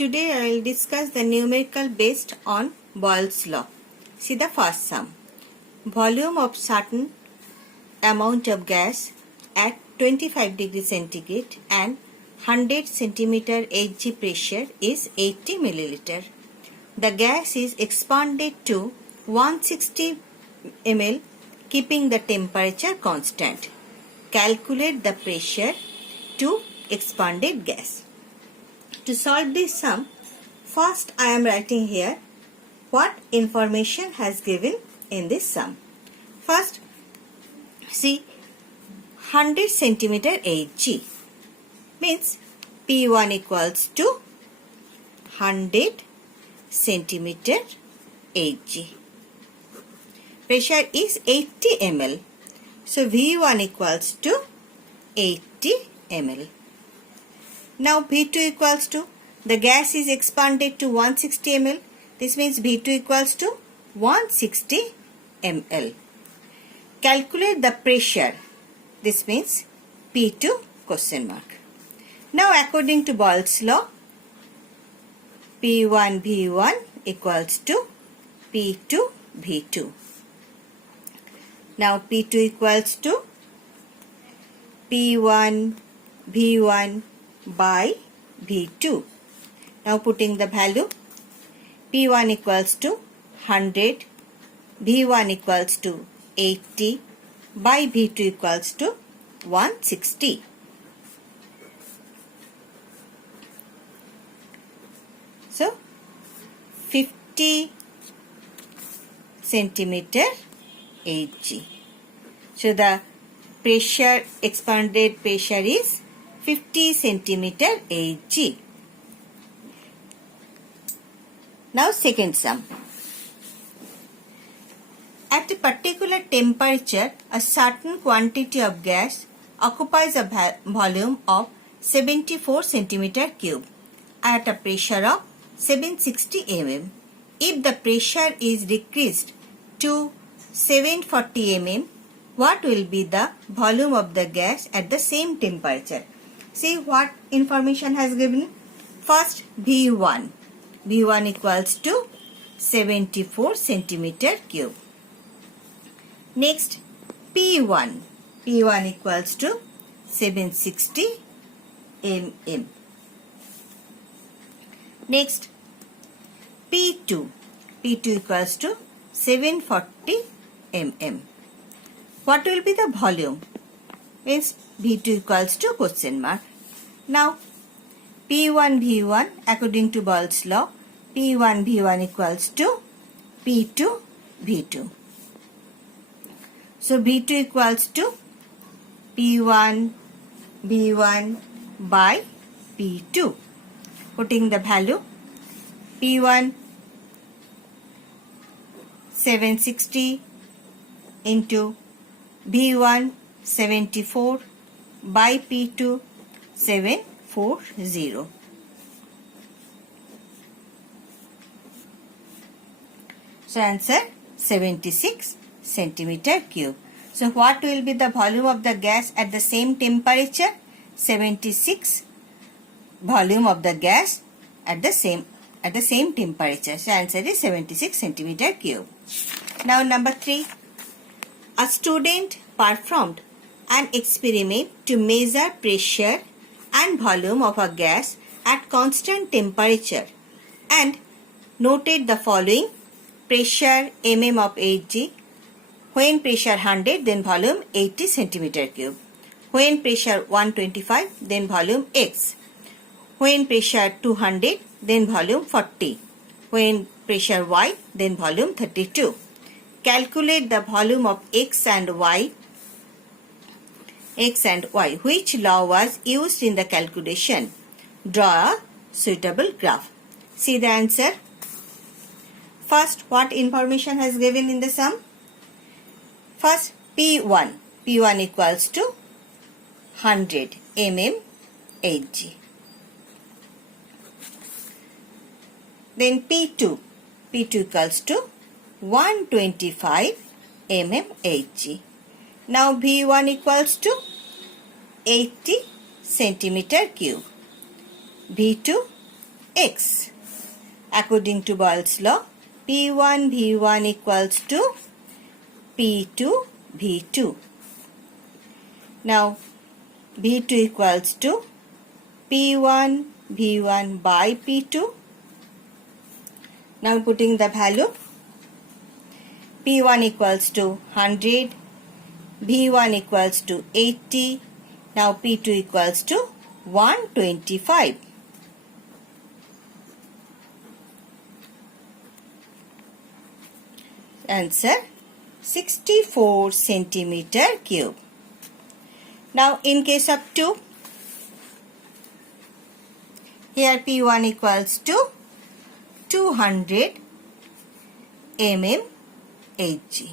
Today I will discuss the numerical based on Boyle's law. See the first sum. Volume of certain amount of gas at 25 degrees centigrade and 100 centimeter Hg pressure is 80 milliliter. The gas is expanded to 160 ml keeping the temperature constant. Calculate the pressure to expanded gas. To solve this sum, first I am writing here what information has given in this sum. First, see 100 centimeter Hg means P1 equals to 100 centimeter Hg. Pressure is 80 ml. So V1 equals to 80 ml. Now V2 equals to, the gas is expanded to 160 ml. This means V2 equals to 160 ml. Calculate the pressure. This means P2 question mark. Now according to Boyle's law, P1 V1 equals to P2 V2. Now P2 equals to P1 V1 by V2. Now putting the value, P1 equals to 100, V1 equals to 80 by V2 equals to 160. So 50 centimeter Hg. So the pressure, expanded pressure is 50 centimeter Hg. Now second sum. At a particular temperature, a certain quantity of gas occupies a volume of 74 centimeter cube at a pressure of 760 mm. If the pressure is decreased to 740 mm, what will be the volume of the gas at the same temperature? See what information has given. First V1. V1 equals to 74 centimeter cube. Next P1. P1 equals to 760 mm. Next P2. P2 equals to 740 mm. What will be the volume? Means V2 equals to question mark. Now P1 V1 according to Boyle's law, P1 V1 equals to P2 V2. So V2 equals to P1 V1 by P2. Putting the value, P1 760 into V1 74 by P2 740. So answer 76 centimeter cube. So what will be the volume of the gas at the same temperature? 76 volume of the gas at the same temperature. So answer is 76 centimeter cube. Now number 3. A student performed an experiment to measure pressure and volume of a gas at constant temperature and noted the following: pressure mm of Hg, when pressure 100 then volume 80 centimeter cube, when pressure 125 then volume X, when pressure 200 then volume 40, when pressure Y then volume 32. Calculate the volume of X and Y. Which law was used in the calculation? Draw a suitable graph. See the answer. First, what information has given in the sum? First, P1. P1 equals to 100 mm Hg. Then P2. P2 equals to 125 mm Hg. Now V1 equals to 80 centimeter cube. V2 x. According to Boyle's law, P1 V1 equals to P2 V2. Now V2 equals to P1 V1 by P2. Now putting the value, P1 equals to 100, V1 equals to 80, now P2 equals to 125. Answer 64 centimeter cube. Now in case of 2, here P1 equals to 200 mm Hg.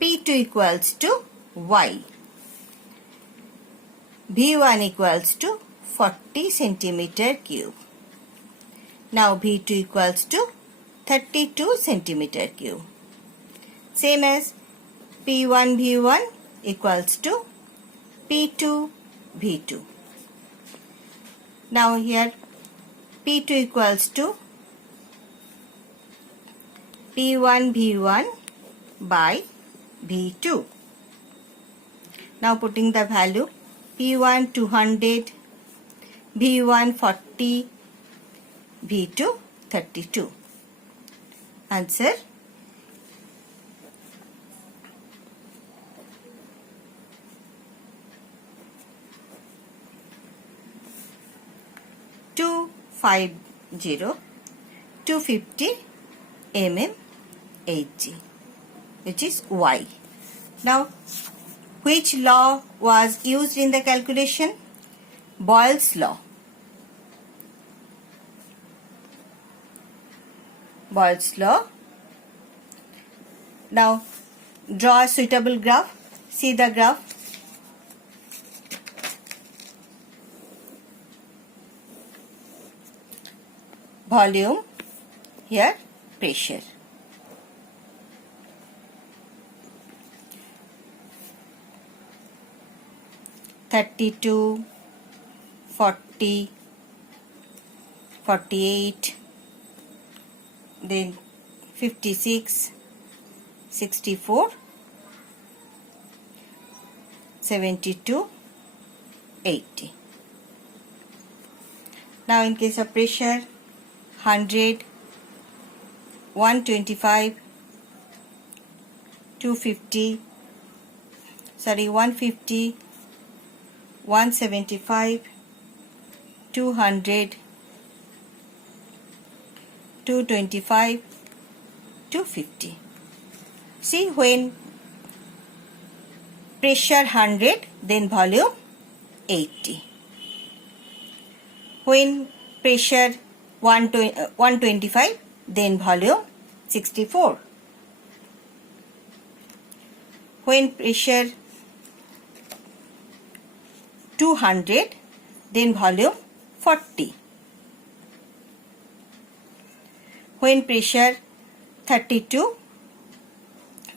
P2 equals to y. V1 equals to 40 centimeter cube. Now V2 equals to 32 centimeter cube. Same as P1 V1 equals to P2 V2. Now here P2 equals to P1 V1 by V2. Now putting the value, P1 200, V1 40, V2 32. Answer two 250 mm Hg, which is y. Now, which law was used in the calculation? Boyle's law. Boyle's law. Now, draw a suitable graph. See the graph. Volume, here pressure. (32, 40, 48, then 56, 64, 72, 80. Now in case of pressure, 100, 125, 150, 175, 200, 225, 250. See, when pressure 100, then volume 80. When pressure 125, then volume 64. When pressure 200, then volume 40. When pressure 32,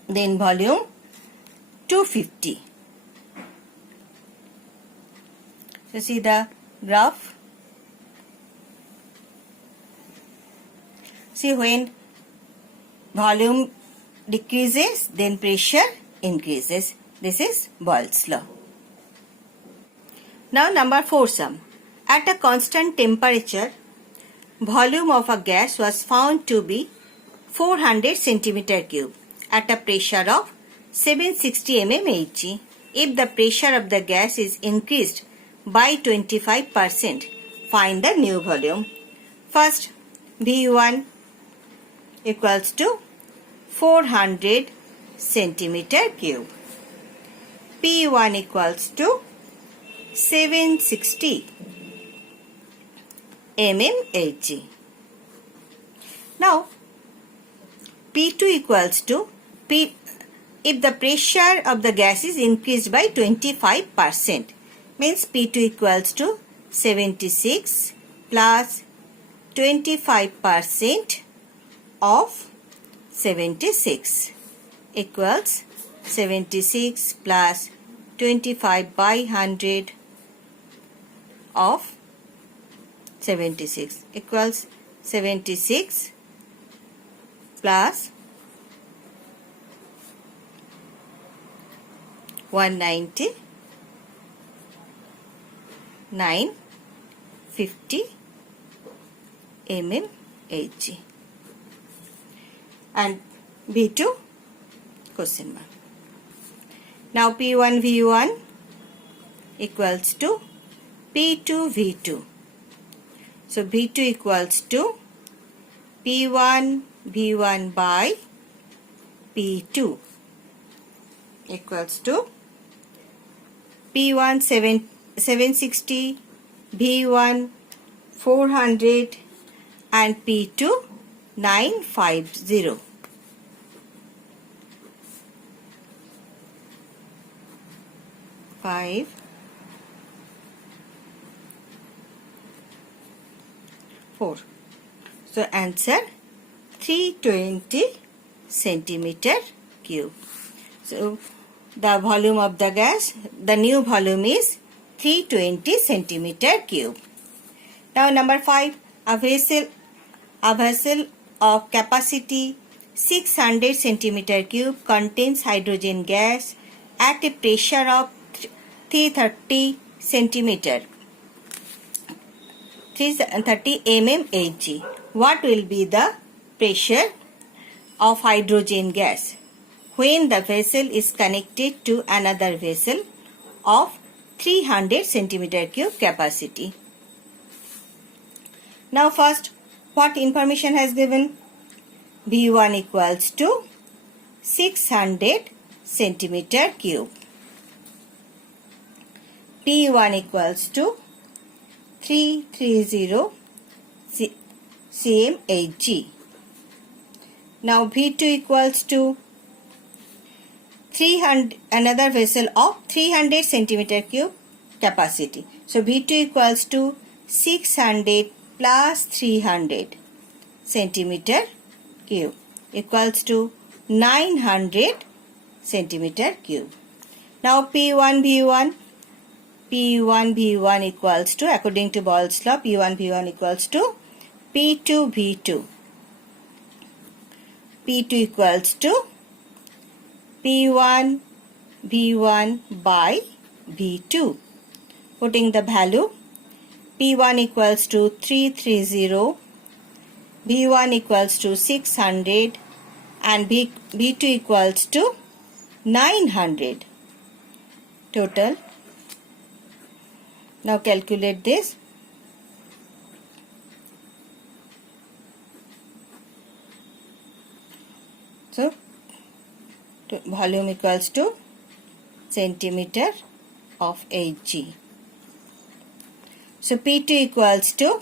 then volume 250. So see the graph. See, when volume decreases, then pressure increases. This is Boyle's law. Now number 4 sum. At a constant temperature, volume of a gas was found to be 400 centimeter cube at a pressure of 760 mm Hg. If the pressure of the gas is increased by 25%, find the new volume. First, V1 equals to 400 centimeter cube. P1 equals to 760 mm Hg. Now, P2 equals to if the pressure of the gas is increased by 25%, means P2 equals to 76 plus 25% of 76 equals 76 plus 25 by 100 of 76 equals 76 plus 190 950 mmHg and V2 question mark. Now P1 V1 equals to P2 V2. So V2 equals to P1 V1 by P2 equals to P1 760, V1 400 and P2 950. So answer 320 centimeter cube. So the volume of the gas, the new volume is 320 centimeter cube. Now number 5, a vessel of capacity 600 centimeter cube contains hydrogen gas at a pressure of 330 mmHg. What will be the pressure of hydrogen gas when the vessel is connected to another vessel of 300 centimeter cube capacity? Now first, what information has given? V1 equals to 600 centimeter cube. P1 equals to 330 cmHg. Now V2 equals to 300, another vessel of 300 centimeter cube capacity. So V2 equals to 600 plus 300 centimeter cube equals to 900 centimeter cube. Now P1 V1 equals to, according to Boyle's law, P1 V1 equals to P2 V2. P2 equals to P1 V1 by V2. Putting the value, P1 equals to 330, V1 equals to 600 and V2 equals to 900. Total. Now calculate this. So volume equals to centimeter of Hg. So P2 equals to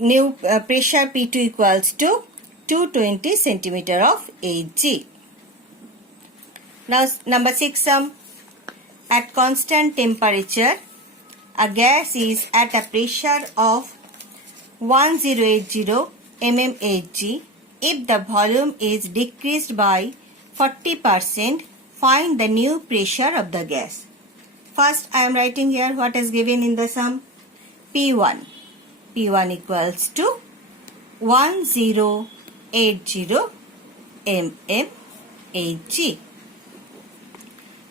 new pressure P2 equals to 220 centimeter of Hg. Now number 6 sum. At constant temperature, a gas is at a pressure of 1080 mmHg. If the volume is decreased by 40%, find the new pressure of the gas. First, I am writing here what is given in the sum. P1 equals to 1080 mmHg.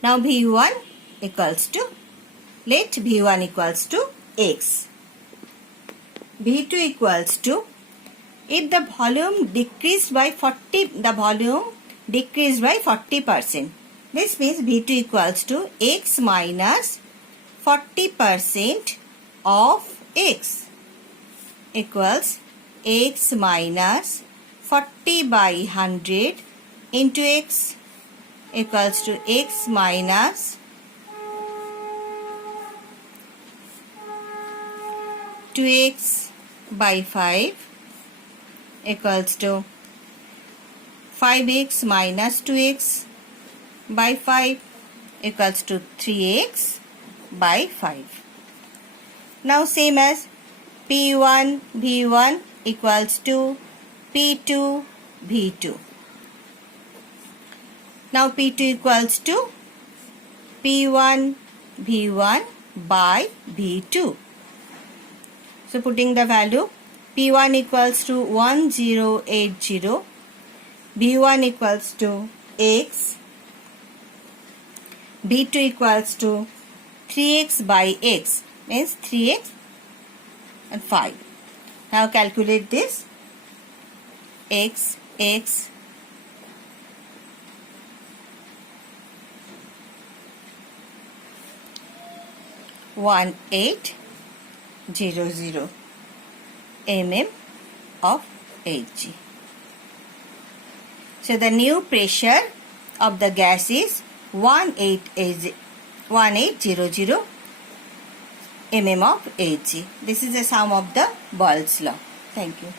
Now V1 equals to, let V1 equals to X. V2 equals to, if the volume decreased by 40%. This means V2 equals to X minus 40% of X equals X minus 40 by 100 into X equals to X minus 2X by 5 equals to 5X minus 2X by 5 equals to 3X by 5. Now same as P1 V1 equals to P2 V2. Now P2 equals to P1 V1 by V2. So putting the value, P1 equals to 1080, B1 equals to x, B2 equals to 3x by x, means 3x and 5. Now calculate this. X 1800 mm of Hg. So the new pressure of the gas is 1800 mm of Hg. This is the sum of the Boyle's law. Thank you.